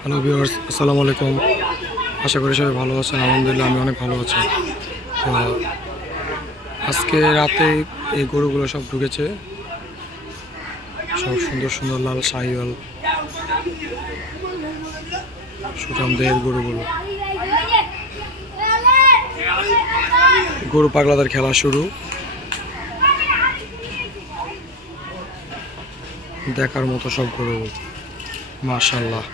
Hello viewers, আসসালামু আলাইকুম। আশা করি সবাই ভালো আছেন। আলহামদুলিল্লাহ আমি অনেক ভালো আছি। তো আজকে রাতে এই গরুগুলো সব ঢুকেছে, সব সুন্দর সুন্দর লাল শাহিওয়াল সুঠামদের গরুগুলো। গরু পাগলাদের খেলা শুরু, দেখার মতো সব গরু, মাশাআল্লাহ।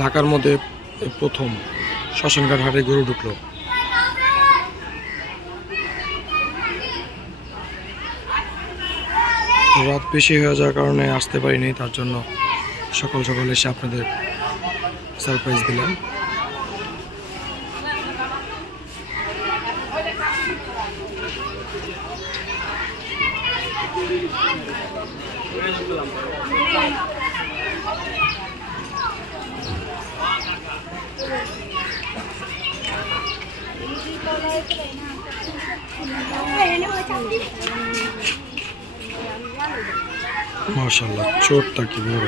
ঢাকার মধ্যে প্রথম শ্মশানঘাট হাটে গরু ঢুকলো। রাত বেশি হয়ে যাওয়ার কারণে আসতে পারিনি, তার জন্য সকাল সকাল এসে আপনাদের সারপ্রাইজ দিলাম। মাশাআল্লাহ, চোরটা কি বড়!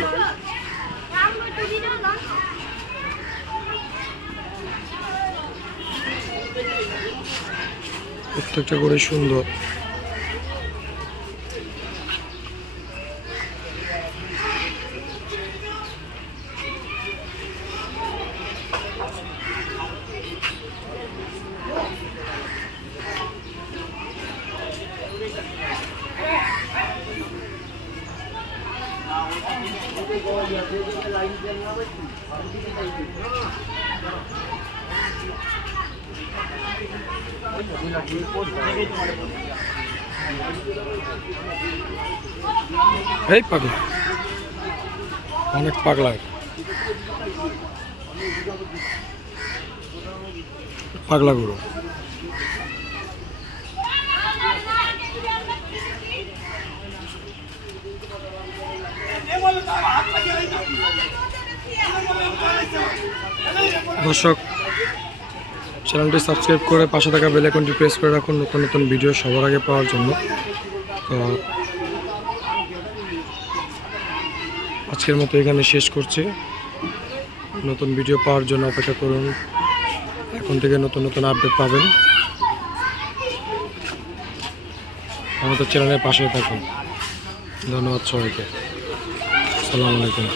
প্রত্যেকটা করে সুন্দর। এই পাগলা, অনেক পাগলা, পাগলা গরু। দর্শক, চ্যানেলটি সাবস্ক্রাইব করে পাশে থাকা বেল আইকনটি প্রেস করে রাখুন নতুন নতুন ভিডিও সবার আগে পাওয়ার জন্য। তো আজকের মতো এখানে শেষ করছি। নতুন ভিডিও পাওয়ার জন্য অপেক্ষা করুন, এখন থেকে নতুন নতুন আপডেট পাবেন। আমাদের চ্যানেলের পাশে থাকুন। ধন্যবাদ সবাইকে। আসসালামু আলাইকুম।